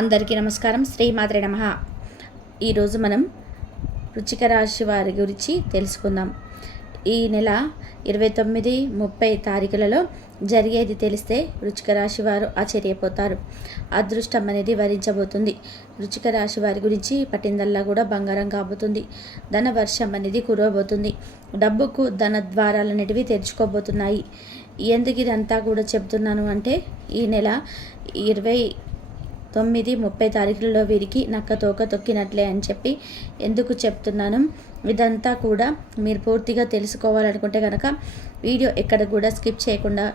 అందరికీ నమస్కారం. శ్రీమాత్రి నమ. ఈరోజు మనం రుచిక రాశి వారి గురించి తెలుసుకుందాం. ఈ నెల ఇరవై తొమ్మిది ముప్పై తారీఖులలో జరిగేది తెలిస్తే రుచిక రాశి వారు ఆశ్చర్యపోతారు. అదృష్టం అనేది వరించబోతుంది. రుచిక రాశి వారి గురించి పట్టిందల్లా కూడా బంగారం కాబోతుంది. ధన వర్షం అనేది కురవబోతుంది. డబ్బుకు ధన ద్వారాలనేటివి తెరుచుకోబోతున్నాయి. ఎందుకు ఇదంతా కూడా చెప్తున్నాను అంటే ఈ నెల ఇరవై తొమ్మిది ముప్పై తారీఖులలో వీరికి నక్క తోక తొక్కినట్లే అని చెప్పి ఎందుకు చెప్తున్నాను? ఇదంతా కూడా మీరు పూర్తిగా తెలుసుకోవాలనుకుంటే కనుక వీడియో ఎక్కడ కూడా స్కిప్ చేయకుండా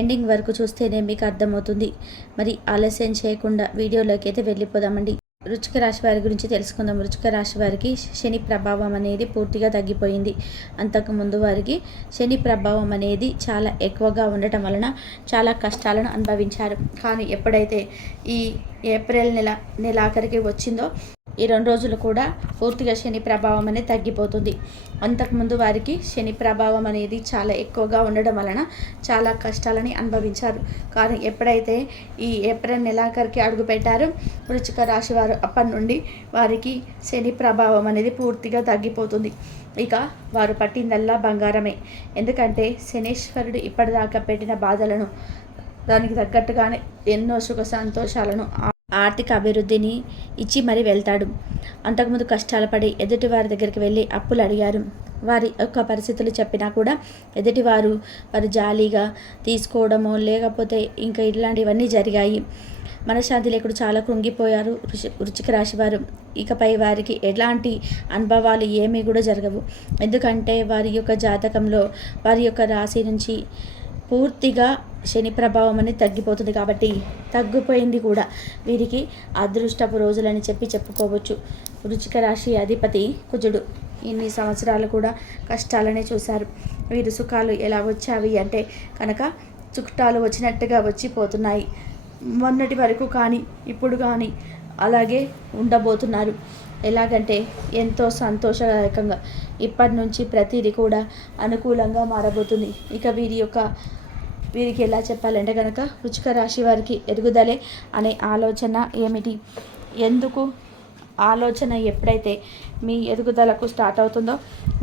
ఎండింగ్ వరకు చూస్తేనే మీకు అర్థమవుతుంది. మరి ఆలస్యం చేయకుండా వీడియోలోకి అయితే వెళ్ళిపోదామండి. రుచిక రాశి వారి గురించి తెలుసుకుందాం. రుచిక రాశి వారికి శని ప్రభావం అనేది పూర్తిగా తగ్గిపోయింది. అంతకుముందు వారికి శని ప్రభావం అనేది చాలా ఎక్కువగా ఉండటం వలన చాలా కష్టాలను అనుభవించారు. కానీ ఎప్పుడైతే ఈ ఏప్రిల్ నెల నెలాఖరికి వచ్చిందో ఈ రెండు రోజులు కూడా పూర్తిగా శని ప్రభావం అనేది తగ్గిపోతుంది. అంతకుముందు వారికి శని ప్రభావం అనేది చాలా ఎక్కువగా ఉండడం వలన చాలా కష్టాలని అనుభవించారు. కానీ ఎప్పుడైతే ఈ ఏప్రిల్ నెలాఖరికి అడుగుపెట్టారో వృచ్చిక రాశి వారు అప్పటి నుండి వారికి శని ప్రభావం అనేది పూర్తిగా తగ్గిపోతుంది. ఇక వారు పట్టిందల్లా బంగారమే. ఎందుకంటే శనీశ్వరుడు ఇప్పటిదాకా పెట్టిన బాధలను దానికి తగ్గట్టుగానే ఎన్నో సుఖ సంతోషాలను ఆర్థిక అభివృద్ధిని ఇచ్చి మరి వెళ్తాడు. అంతకుముందు కష్టాలు పడి ఎదుటి వారి దగ్గరికి వెళ్ళి అప్పులు అడిగారు. వారి యొక్క పరిస్థితులు చెప్పినా కూడా ఎదుటివారు వారు జాలీగా తీసుకోవడము లేకపోతే ఇంకా ఇట్లాంటివన్నీ జరిగాయి. మనశ్శాంతి లేకుండా చాలా కృంగిపోయారు రుచి రుచికి వారు. ఇకపై వారికి ఎలాంటి అనుభవాలు ఏమీ కూడా జరగవు. ఎందుకంటే వారి యొక్క జాతకంలో వారి యొక్క రాశి నుంచి పూర్తిగా శని ప్రభావం అనేది తగ్గిపోతుంది కాబట్టి తగ్గిపోయింది కూడా. వీరికి అదృష్టపు రోజులని చెప్పి చెప్పుకోవచ్చు. వృచిక రాశి అధిపతి కుజుడు ఇన్ని సంవత్సరాలు కూడా కష్టాలనే చూశారు. వీరు సుఖాలు ఎలా వచ్చావి అంటే కనుక చుట్టాలు వచ్చినట్టుగా వచ్చిపోతున్నాయి. మొన్నటి వరకు కానీ ఇప్పుడు కానీ అలాగే ఉండబోతున్నారు. ఎలాగంటే ఎంతో సంతోషదాయకంగా ఇప్పటి నుంచి ప్రతిదీ కూడా అనుకూలంగా మారబోతుంది. ఇక వీరి యొక్క వీరికి ఎలా చెప్పాలంటే కనుక రుచిక రాశి వారికి ఎదుగుదలే అనే ఆలోచన ఏమిటి? ఎందుకు? ఆలోచన ఎప్పుడైతే మీ ఎదుగుదలకు స్టార్ట్ అవుతుందో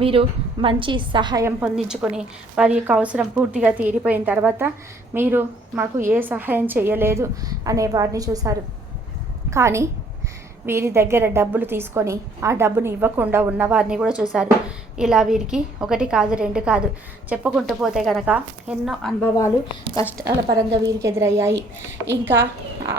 మీరు మంచి సహాయం పొందించుకొని వారి యొక్క అవసరం పూర్తిగా తీరిపోయిన తర్వాత మీరు మాకు ఏ సహాయం చేయలేదు అనే వారిని చూశారు. కానీ వీరి దగ్గర డబ్బులు తీసుకొని ఆ డబ్బును ఇవ్వకుండా ఉన్నవారిని కూడా చూశారు. ఇలా వీరికి ఒకటి కాదు రెండు కాదు. చెప్పుకుంటూ పోతే కనుక ఎన్నో అనుభవాలు కష్టాల పరంగా వీరికి ఎదురయ్యాయి. ఇంకా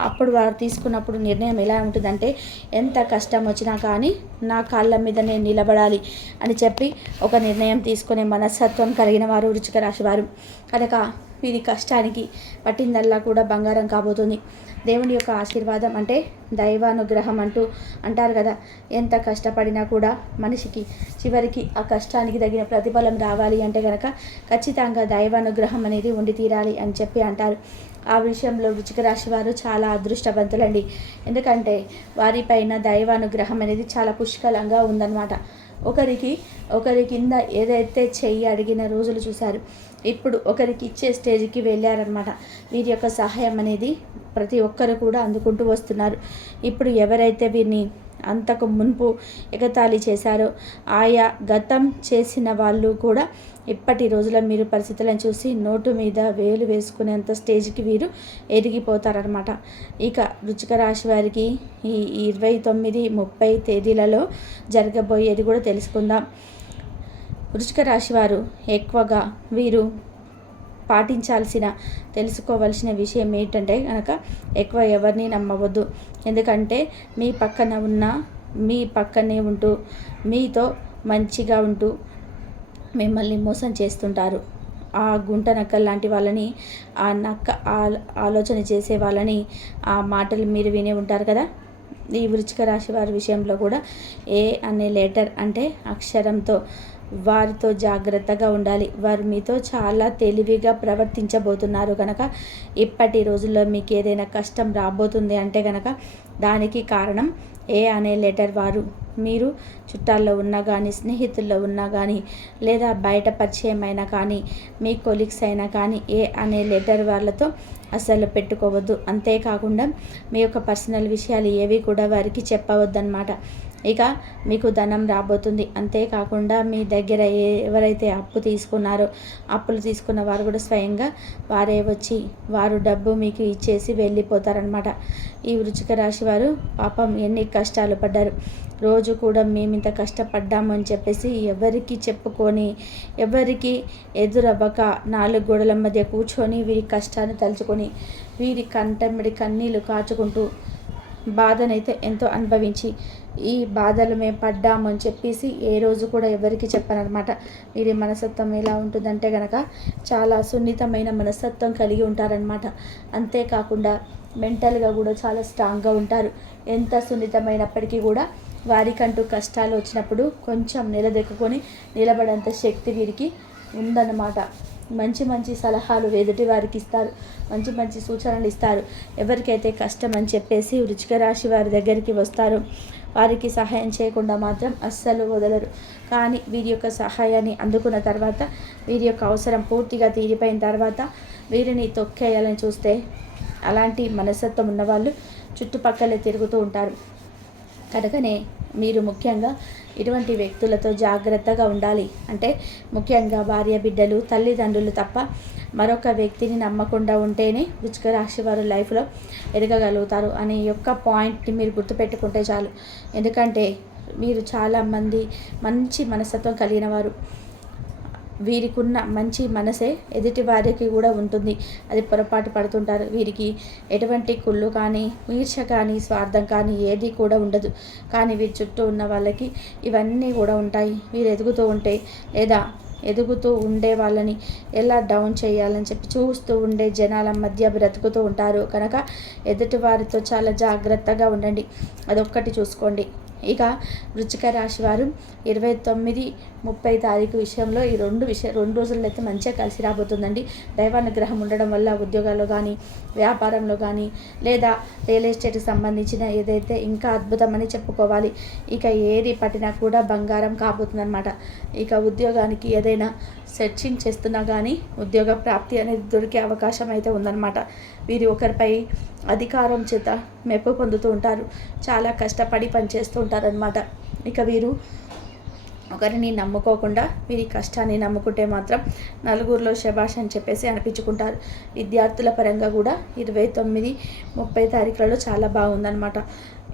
అప్పుడు వారు తీసుకున్నప్పుడు నిర్ణయం ఎలా ఉంటుందంటే ఎంత కష్టం వచ్చినా కానీ నా కాళ్ళ మీద నేను నిలబడాలి అని చెప్పి ఒక నిర్ణయం తీసుకునే మనస్తత్వం కలిగిన వారు రుచిక రాశివారు కనుక వీరి కష్టానికి పట్టిందల్లా కూడా బంగారం కాబోతుంది. దేవుని యొక్క ఆశీర్వాదం అంటే దైవానుగ్రహం అంటూ అంటారు కదా. ఎంత కష్టపడినా కూడా మనిషికి చివరికి ఆ కష్టానికి తగిన ప్రతిఫలం రావాలి అంటే కనుక ఖచ్చితంగా దైవానుగ్రహం అనేది ఉండి తీరాలి అని చెప్పి అంటారు. ఆ విషయంలో వృచిక రాశి వారు చాలా అదృష్టవంతులండి. ఎందుకంటే వారిపైన దైవానుగ్రహం అనేది చాలా పుష్కలంగా ఉందన్నమాట. ఒకరికి ఒకరి కింద ఏదైతే చెయ్యి అడిగిన రోజులు చూశారు ఇప్పుడు ఒకరికి ఇచ్చే స్టేజ్కి వెళ్ళారనమాట వీరి యొక్క సహాయం అనేది ప్రతి ఒక్కరు కూడా అందుకుంటూ వస్తున్నారు. ఇప్పుడు ఎవరైతే వీరిని అంతకు మున్పు ఎగతాళి చేశారో ఆయా గతం చేసిన వాళ్ళు కూడా ఇప్పటి రోజుల మీరు పరిస్థితులను చూసి నోటు మీద వేలు వేసుకునేంత స్టేజ్కి వీరు ఎదిగిపోతారనమాట ఇక రుచిక రాశి వారికి ఈ ఇరవై తొమ్మిది ముప్పై తేదీలలో జరగబోయేది కూడా తెలుసుకుందాం. వృషిక రాశి వారు ఎక్కువగా వీరు పాటించాల్సిన తెలుసుకోవాల్సిన విషయం ఏంటంటే కనుక ఎక్కువ ఎవరిని నమ్మవద్దు. ఎందుకంటే మీ పక్కన ఉన్న మీ పక్కనే ఉంటూ మీతో మంచిగా ఉంటూ మిమ్మల్ని మోసం చేస్తుంటారు. ఆ గుంట నక్క లాంటి వాళ్ళని ఆ నక్క ఆలోచన చేసే వాళ్ళని ఆ మాటలు మీరు వినే ఉంటారు కదా? ఈ వృచ్చిక రాశి వారి విషయంలో కూడా ఏ అనే లెటర్ అంటే అక్షరంతో వారితో జాగ్రత్తగా ఉండాలి. వారు మీతో చాలా తెలివిగా ప్రవర్తించబోతున్నారు కనుక ఇప్పటి రోజుల్లో మీకు ఏదైనా కష్టం రాబోతుంది అంటే కనుక దానికి కారణం ఏ అనే లెటర్ వారు. మీరు చుట్టాల్లో ఉన్నా కానీ స్నేహితుల్లో ఉన్నా కానీ లేదా బయట పరిచయం అయినా కానీ మీ కొలీగ్స్ అయినా కానీ ఏ అనే లెటర్ వాళ్ళతో అసలు పెట్టుకోవద్దు. అంతేకాకుండా మీ యొక్క పర్సనల్ విషయాలు ఏవి కూడా వారికి చెప్పవద్దన్నమాట. ఇక మీకు ధనం రాబోతుంది. అంతేకాకుండా మీ దగ్గర ఎవరైతే అప్పు తీసుకున్నారో అప్పులు తీసుకున్న వారు కూడా స్వయంగా వారే వచ్చి వారు డబ్బు మీకు ఇచ్చేసి వెళ్ళిపోతారనమాట ఈ వృచ్చిక రాశి వారు పాపం ఎన్ని కష్టాలు పడ్డారు. రోజు కూడా మేము ఇంత కష్టపడ్డాము అని చెప్పేసి ఎవరికి చెప్పుకొని ఎవరికి ఎదురవ్వక నాలుగు గోడల మధ్య కూర్చొని వీరి కష్టాన్ని తలుచుకొని వీరి కంటమిడి కన్నీళ్ళు కాచుకుంటూ బాధనైతే ఎంతో అనుభవించి ఈ బాధలు మేము పడ్డామని చెప్పేసి ఏ రోజు కూడా ఎవరికి చెప్పనమాట వీరి మనస్తత్వం ఎలా ఉంటుందంటే కనుక చాలా సున్నితమైన మనస్తత్వం కలిగి ఉంటారనమాట అంతేకాకుండా మెంటల్గా కూడా చాలా స్ట్రాంగ్గా ఉంటారు. ఎంత సున్నితమైనప్పటికీ కూడా వారికంటూ కష్టాలు వచ్చినప్పుడు కొంచెం నిలదెక్కుకొని నిలబడేంత శక్తి వీరికి ఉందన్నమాట. మంచి మంచి సలహాలు ఎదుటి వారికి ఇస్తారు. మంచి మంచి సూచనలు ఇస్తారు. ఎవరికైతే కష్టం అని చెప్పేసి వృచిక రాశి వారి దగ్గరికి వస్తారు. వారికి సహాయం చేయకుండా మాత్రం అస్సలు వదలరు. కానీ వీరి యొక్క సహాయాన్ని అందుకున్న తర్వాత వీరి యొక్క అవసరం పూర్తిగా తీరిపోయిన తర్వాత వీరిని తొక్కేయాలని చూస్తే అలాంటి మనస్తత్వం ఉన్నవాళ్ళు చుట్టుపక్కలే తిరుగుతూ ఉంటారు. కనుకనే మీరు ముఖ్యంగా ఇటువంటి వ్యక్తులతో జాగ్రత్తగా ఉండాలి. అంటే ముఖ్యంగా భార్య బిడ్డలు తల్లిదండ్రులు తప్ప మరొక వ్యక్తిని నమ్మకుండా ఉంటేనే వృచ్చిక రాశి వారు లైఫ్లో ఎదగగలుగుతారు అనే యొక్క పాయింట్ని మీరు గుర్తుపెట్టుకుంటే చాలు. ఎందుకంటే మీరు చాలామంది మంచి మనస్తత్వం కలిగిన వారు. వీరికున్న మంచి మనసే ఎదుటి వారికి కూడా ఉంటుంది. అది పొరపాటు పడుతుంటారు. వీరికి ఎటువంటి కుళ్ళు కానీ ఈర్ష కానీ స్వార్థం కానీ ఏది కూడా ఉండదు. కానీ వీరి చుట్టూ ఉన్న వాళ్ళకి ఇవన్నీ కూడా ఉంటాయి. వీరు ఎదుగుతూ ఉంటే లేదా ఎదుగుతూ ఉండే వాళ్ళని ఎలా డౌన్ చేయాలని చెప్పి చూస్తూ ఉండే జనాల మధ్య బ్రతుకుతూ ఉంటారు. కనుక ఎదుటి వారితో చాలా జాగ్రత్తగా ఉండండి. అదొక్కటి చూసుకోండి. ఇక వృచ్చిక రాశి వారు ఇరవై తొమ్మిది ముప్పై తారీఖు విషయంలో ఈ రెండు విషయ రెండు రోజుల్లో అయితే మంచిగా కలిసి రాబోతుందండి. దైవానుగ్రహం ఉండడం వల్ల ఉద్యోగాల్లో కానీ వ్యాపారంలో కానీ లేదా రియల్ ఎస్టేట్కి సంబంధించిన ఏదైతే ఇంకా అద్భుతమని చెప్పుకోవాలి ఇక ఏది పట్టినా కూడా బంగారం కాబోతుందన్నమాట. ఇక ఉద్యోగానికి ఏదైనా సెర్చింగ్ చేస్తున్నా కానీ ఉద్యోగ ప్రాప్తి అనేది దొరికే అవకాశం అయితే ఉందన్నమాట. వీరి ఒకరిపై అధికారం చేత మెప్పు పొందుతూ ఉంటారు. చాలా కష్టపడి పనిచేస్తూ ఉంటారనమాట ఇక వీరు ఒకరిని నమ్ముకోకుండా వీరి కష్టాన్ని నమ్ముకుంటే మాత్రం నలుగురిలో శభాష్ అని చెప్పేసి అనిపించుకుంటారు. విద్యార్థుల పరంగా కూడా ఇరవై తొమ్మిది ముప్పై తారీఖులలో చాలా బాగుందన్నమాట.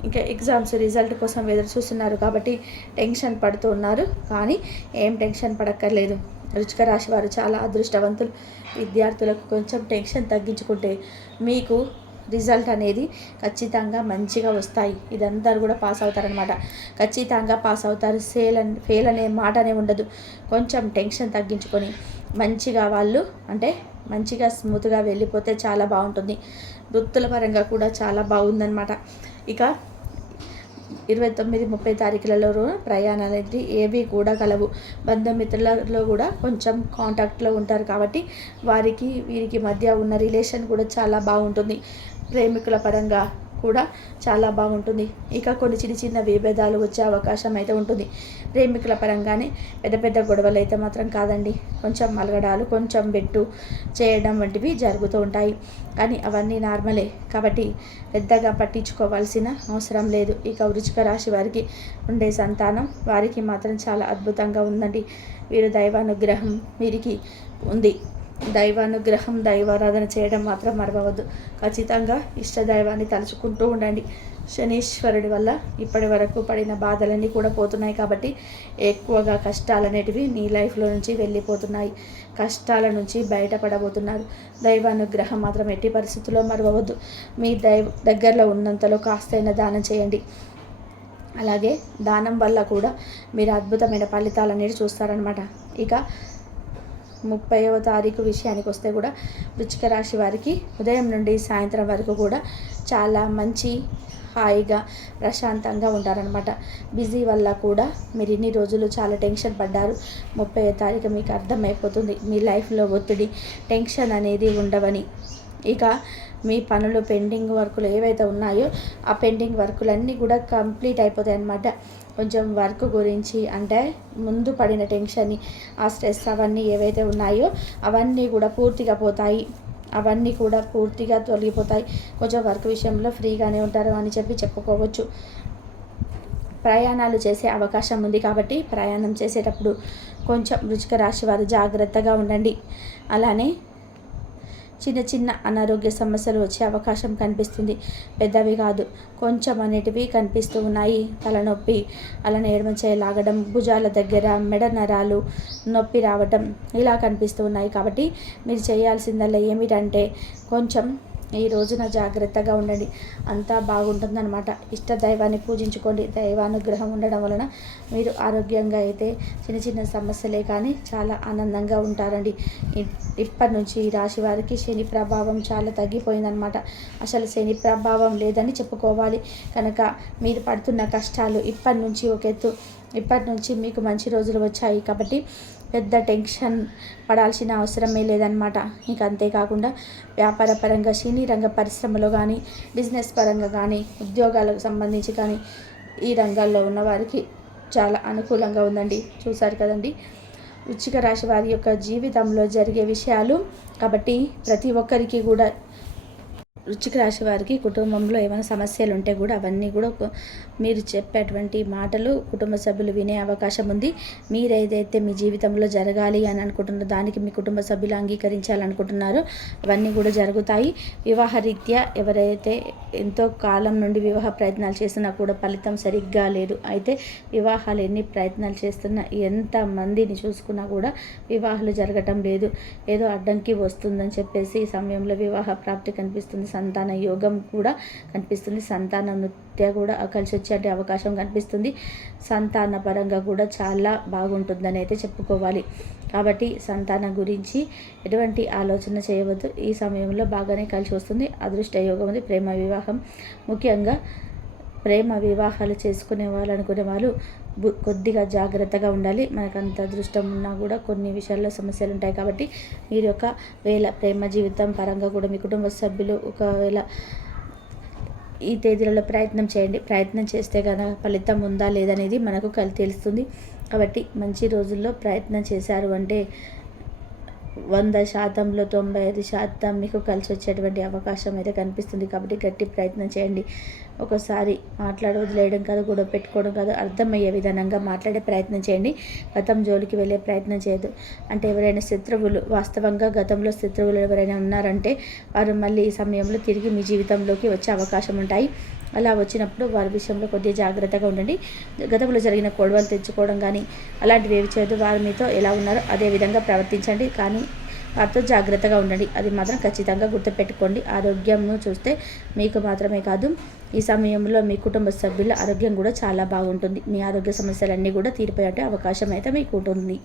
ఇంకా ఎగ్జామ్స్ రిజల్ట్ కోసం ఎదురు చూస్తున్నారు కాబట్టి టెన్షన్ పడుతూ ఉన్నారు. కానీ ఏం టెన్షన్ పడక్కర్లేదు. రుచిక రాశి వారు చాలా అదృష్టవంతులు. విద్యార్థులకు కొంచెం టెన్షన్ తగ్గించుకుంటే మీకు రిజల్ట్ అనేది ఖచ్చితంగా మంచిగా వస్తాయి. ఇదంతా కూడా పాస్ అవుతారనమాట ఖచ్చితంగా పాస్ అవుతారు. సేల్ అని ఫెయిల్ అనే మాటనే ఉండదు. కొంచెం టెన్షన్ తగ్గించుకొని మంచిగా వాళ్ళు అంటే మంచిగా స్మూత్గా వెళ్ళిపోతే చాలా బాగుంటుంది. వృత్తుల పరంగా కూడా చాలా బాగుందన్నమాట. ఇక ఇరవై తొమ్మిది ముప్పై తారీఖులలో ప్రయాణాలు అనేది ఏవి కూడా కలవు. బంధుమిత్రులలో కూడా కొంచెం కాంటాక్ట్లో ఉంటారు కాబట్టి వారికి వీరికి మధ్య ఉన్న రిలేషన్ కూడా చాలా బాగుంటుంది. ప్రేమికుల పరంగా కూడా చాలా బాగుంటుంది. ఇక కొన్ని చిన్న చిన్న విభేదాలు వచ్చే అవకాశం అయితే ఉంటుంది. ప్రేమికుల పరంగానే పెద్ద పెద్ద గొడవలు అయితే మాత్రం కాదండి. కొంచెం మలగడాలు కొంచెం బెట్టు చేయడం వంటివి జరుగుతూ ఉంటాయి. కానీ అవన్నీ నార్మలే. కాబట్టి పెద్దగా పట్టించుకోవాల్సిన అవసరం లేదు. ఇక వృచిక రాశి వారికి ఉండే సంతానం వారికి మాత్రం చాలా అద్భుతంగా ఉందండి. వీరు దైవానుగ్రహం వీరికి ఉంది. దైవానుగ్రహం దైవారాధన చేయడం మాత్రం మరవవద్దు. ఖచ్చితంగా ఇష్టదైవాన్ని తలుచుకుంటూ ఉండండి. శనీశ్వరుడి వల్ల ఇప్పటి వరకు పడిన బాధలన్నీ కూడా పోతున్నాయి కాబట్టి ఎక్కువగా కష్టాలు అనేటివి మీ లైఫ్లో నుంచి వెళ్ళిపోతున్నాయి. కష్టాల నుంచి బయటపడబోతున్నారు. దైవానుగ్రహం మాత్రం ఎట్టి పరిస్థితుల్లో మరవవద్దు. మీ దైవ దగ్గరలో ఉన్నంతలో కాస్తైనా దానం చేయండి. అలాగే దానం వల్ల కూడా మీరు అద్భుతమైన ఫలితాలు అనేది చూస్తారనమాట ఇక ముప్పైవ తారీఖు విషయానికి వస్తే కూడా వృచ్చిక రాశి వారికి ఉదయం నుండి సాయంత్రం వరకు కూడా చాలా మంచి హాయిగా ప్రశాంతంగా ఉంటారనమాట బిజీ వల్ల కూడా మీరు ఇన్ని రోజులు చాలా టెన్షన్ పడ్డారు. ముప్పై తారీఖు మీకు అర్థమైపోతుంది. మీ లైఫ్లో ఒత్తిడి టెన్షన్ అనేది ఉండవని. ఇక మీ పనులు పెండింగ్ వర్కులు ఏవైతే ఉన్నాయో ఆ పెండింగ్ వర్కులన్నీ కూడా కంప్లీట్ అయిపోతాయి అన్నమాట కొంచెం వర్క్ గురించి అంటే ముందు పడిన టెన్షన్ ఆ స్ట్రెస్ అవన్నీ ఏవైతే ఉన్నాయో అవన్నీ కూడా పూర్తిగా పోతాయి. అవన్నీ కూడా పూర్తిగా తొలగిపోతాయి. కొంచెం వర్క్ విషయంలో ఫ్రీగానే ఉంటారు అని చెప్పి చెప్పుకోవచ్చు. ప్రయాణాలు చేసే అవకాశం ఉంది కాబట్టి ప్రయాణం చేసేటప్పుడు కొంచెం వృచిక రాశి వారు జాగ్రత్తగా ఉండండి. అలానే చిన్న చిన్న అనారోగ్య సమస్యలు వచ్చే అవకాశం కనిపిస్తుంది. పెద్దవి కాదు కొంచెం అనేటివి కనిపిస్తూ ఉన్నాయి. తలనొప్పి అలానే ఎడమ చేయి లాగడం భుజాల దగ్గర మెడ నరాలు నొప్పి రావటం ఇలా కనిపిస్తూ ఉన్నాయి. కాబట్టి మీరు చేయాల్సిందల్లా ఏమిటంటే కొంచెం ఈ రోజున జాగ్రత్తగా ఉండండి. అంతా బాగుంటుందన్నమాట. ఇష్ట దైవాన్ని పూజించుకోండి. దైవానుగ్రహం ఉండడం వలన మీరు ఆరోగ్యంగా అయితే చిన్న చిన్న సమస్యలే కానీ చాలా ఆనందంగా ఉంటారండి. ఇప్పటి నుంచి ఈ రాశి వారికి శని ప్రభావం చాలా తగ్గిపోయిందనమాట అసలు శని ప్రభావం లేదని చెప్పుకోవాలి. కనుక మీరు పడుతున్న కష్టాలు ఇప్పటి నుంచి ఒక ఎత్తు. ఇప్పటి నుంచి మీకు మంచి రోజులు వచ్చాయి కాబట్టి పెద్ద టెన్షన్ పడాల్సిన అవసరమే లేదనమాట ఇంకా అంతేకాకుండా వ్యాపార పరంగా సినీ రంగ పరిశ్రమలో కానీ బిజినెస్ పరంగా కానీ ఉద్యోగాలకు సంబంధించి కానీ ఈ రంగాల్లో ఉన్న వారికి చాలా అనుకూలంగా ఉందండి. చూసారు కదండి? వృచ్చిక రాశి వారి యొక్క జీవితంలో జరిగే విషయాలు. కాబట్టి ప్రతి ఒక్కరికి కూడా వృచ్చిక రాశి వారికి కుటుంబంలో ఏమైనా సమస్యలు ఉంటే కూడా అవన్నీ కూడా మీరు చెప్పేటువంటి మాటలు కుటుంబ సభ్యులు వినే అవకాశం ఉంది. మీరు ఏదైతే మీ జీవితంలో జరగాలి అని అనుకుంటున్నారో దానికి మీ కుటుంబ సభ్యులు అంగీకరించాలనుకుంటున్నారో అవన్నీ కూడా జరుగుతాయి. వివాహ రీత్యా ఎవరైతే ఎంతో కాలం నుండి వివాహ ప్రయత్నాలు చేసినా కూడా ఫలితం సరిగ్గా లేదు. అయితే వివాహాలు ఎన్ని ప్రయత్నాలు చేస్తున్నా ఎంత మందిని చూసుకున్నా కూడా వివాహాలు జరగటం లేదు. ఏదో అడ్డంకి వస్తుందని చెప్పేసి ఈ సమయంలో వివాహ ప్రాప్తి కనిపిస్తుంది. సంతాన యోగం కూడా కనిపిస్తుంది. సంతాన నృత్య కూడా కలిసి వచ్చే అవకాశం కనిపిస్తుంది. సంతాన పరంగా కూడా చాలా బాగుంటుందని అయితే చెప్పుకోవాలి. కాబట్టి సంతానం గురించి ఎటువంటి ఆలోచన చేయవద్దు. ఈ సమయంలో బాగానే కలిసి వస్తుంది అదృష్ట యోగం ఉంది ప్రేమ వివాహం. ముఖ్యంగా ప్రేమ వివాహాలు చేసుకునే వాళ్ళు అనుకునే వాళ్ళు కొద్దిగా జాగ్రత్తగా ఉండాలి. మనకు అంత అదృష్టం ఉన్నా కూడా కొన్ని విషయాల్లో సమస్యలు ఉంటాయి కాబట్టి మీరు ఒక వేళ ప్రేమ జీవితం పరంగా కూడా మీ కుటుంబ సభ్యులు ఒకవేళ ఈ తేదీలలో ప్రయత్నం చేయండి. ప్రయత్నం చేస్తే కనుక ఫలితం ఉందా లేదనేది మనకు కలి తెలుస్తుంది. కాబట్టి మంచి రోజుల్లో ప్రయత్నం చేశారు అంటే వంద శాతంలో తొంభై ఐదు శాతం మీకు కలిసి వచ్చేటువంటి అవకాశం అయితే కనిపిస్తుంది. కాబట్టి గట్టి ప్రయత్నం చేయండి. ఒకసారి మాట్లాడ వదిలేయడం కాదు గొడవ పెట్టుకోవడం కాదు అర్థమయ్యే విధానంగా మాట్లాడే ప్రయత్నం చేయండి. గతం జోలికి వెళ్ళే ప్రయత్నం చేయదు అంటే ఎవరైనా శత్రువులు వాస్తవంగా గతంలో శత్రువులు ఎవరైనా ఉన్నారంటే వారు మళ్ళీ ఈ సమయంలో తిరిగి మీ జీవితంలోకి వచ్చే అవకాశం ఉంటాయి. అలా వచ్చినప్పుడు వారి విషయంలో కొద్దిగా జాగ్రత్తగా ఉండండి. గతంలో జరిగిన కొడవలు తెచ్చుకోవడం కానీ అలాంటివి ఏవి చేయదు వారు మీతో ఎలా ఉన్నారో అదే విధంగా ప్రవర్తించండి. కానీ వారితో జాగ్రత్తగా ఉండండి. అది మాత్రం ఖచ్చితంగా గుర్తుపెట్టుకోండి. ఆరోగ్యంను చూస్తే మీకు మాత్రమే కాదు ఈ సమయంలో మీ కుటుంబ సభ్యుల ఆరోగ్యం కూడా చాలా బాగుంటుంది. మీ ఆరోగ్య సమస్యలన్నీ కూడా తీరిపోయే అవకాశం అయితే మీకు ఉంటుంది.